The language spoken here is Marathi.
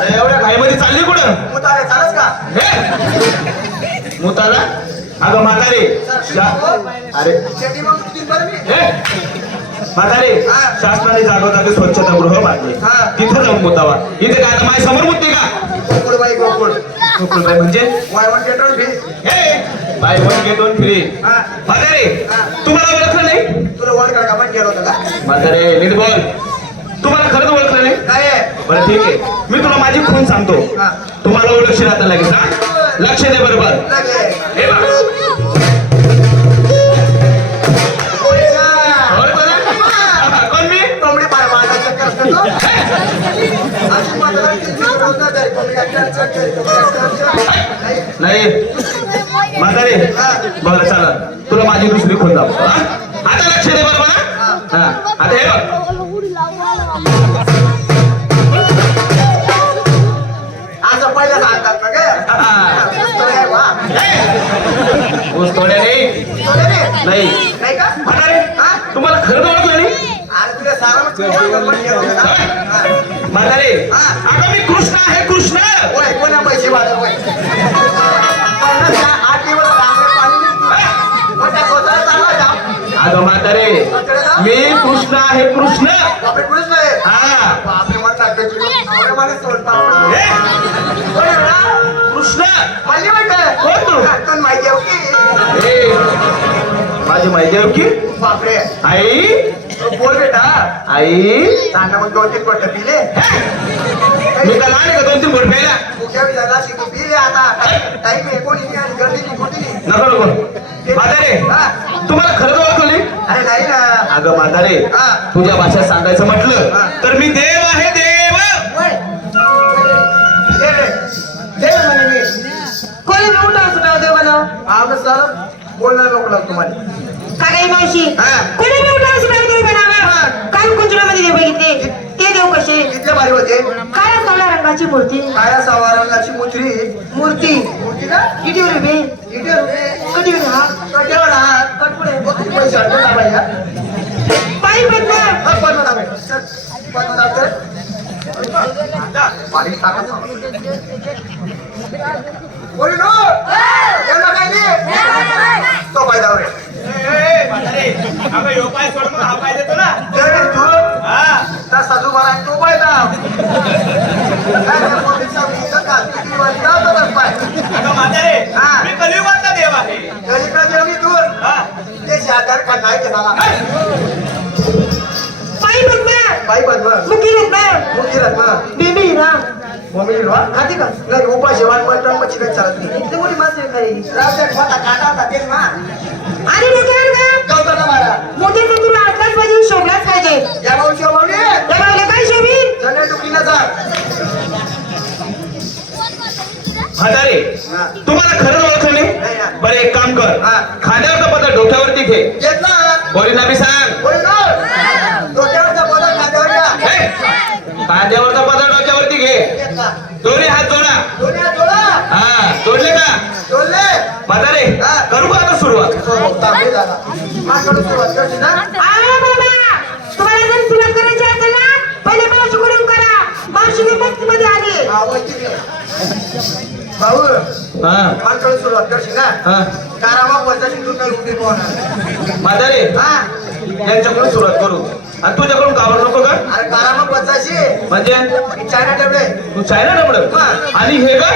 अरे एवढ्या घाईमध्ये चालली कुठं? मुतारे चालच का? हे? मुताला अगं म्हातारे शा- अरे. शेती मग तुझी बरं मी. हे? म्हातारे हा. शासनाने जागोजागी स्वच्छता गृह बांधले. हा. तिथं जाऊन मुतावा. इथे काय आता माझ्यासमोर मुतते का? गोकुळ बाई गोकुळ. गोकुळ बाई म्हणजे? वाय वन पेट्रोल फी हे? Buy one get one free. हा. म्हातारे हा. तुम्हाला ओळखलं नाही? तुला वन होतं का? म्हातारे नीट बोल. तुम्हाला खरंच ओळखलं नाही? काय आहे? बरं ठीक आहे. मी तुला माझी खून सांगतो. तुम्हाला ओळखशील आता लगेच हा? लक्ष दे बरोबर. नाही. म्हातारे. बरं चला. तुला माझी दुसरी खून दाखवतो हा? आता लक्ष दे बरोबर हा? हा. आता हे बघ. नाही. नाही का? हा? तुम्हाला खरंच ओळखलं नाही? आणि तुला सारा. अगं मी कृष्ण आहे कृष्ण. होय, कोणा पैसे वाढत होय? आठ दिवस. अगं म्हातारे मी कृष्ण आहे कृष्ण. कुणीच नाही. हा. बापरे, म्हणतात ते माझी माहिती आहे की? बापरे. आई. बोल बेटा आई. सांगा मग दोन तीन पट्ट पिले. मी का लहान आहे का दोन तीन बोट प्यायला? कुठल्या विधाला शिकू पिले आता. टाईम आहे कोणी नाही आणि गर्दी नाही कुठे नाही. नको नको. म्हातारे हा. तुम्हाला खरंच ओळखली अरे नाही ना. अगं म्हातारे हा. तुझ्या भाषेत सांगायचं हा. म्हटलं तर मी देव आहे देव. म्हणे मी. कोणी मोठा सुटाव देव बनव हा मग सर बोलणार नको लागतो तुम्हाला काय मावशी हा. कोणी मोठा सुटाव देव बनावा. काल कुंजरामध्ये देव बघितले ते देव कसे किती भारी होते काय काळ्या रंगाची मूर्ती काया सव्वा रंगाची मुत्री मूर्ती मूर्ती का किती रुपये इथे रुपये. कधी हा कटेवर हात. कटपुडे. किती पैसे दाबाई हा? पायी पद्म पद्म दाब कर. बारीक टाका. बोली नो. उपाशी वाट पडतात मच्छी काही चालत नाही इथे कोणी मासे राजा खाता काटा होता तेच ना म्हातारे. तुम्हाला खरंच ओळखलं. बरं एक काम कर. हा. खांद्यावरचा पदर डोक्यावरती घे. बोलीना बी सांग. बोल ना डोक्यावरचा बदल खात्यावर घ्या हे, खांद्यावरचा पदर डोक्यावरती घे. दोन्ही हात जोडा. दोन्ही हात जोडा. हा जोडले का? जोडले म्हातारे हा. करू का आता सुरुवात. सुरुवात करायची असेल ना पहिले मावशी करा. मावशी मध्ये आली. भाऊ हा. माझ्याकडून सुरुवात करशील ना? हा. पंचाशी दूध नाही उभी पोहणार. म्हातारे हा? यांच्याकडून सुरुवात करू. आणि तुझ्याकडून कावर नको का? अरे कारामा पंचाशी म्हणजे? चायना टेबले तू चायना हा. आणि हे का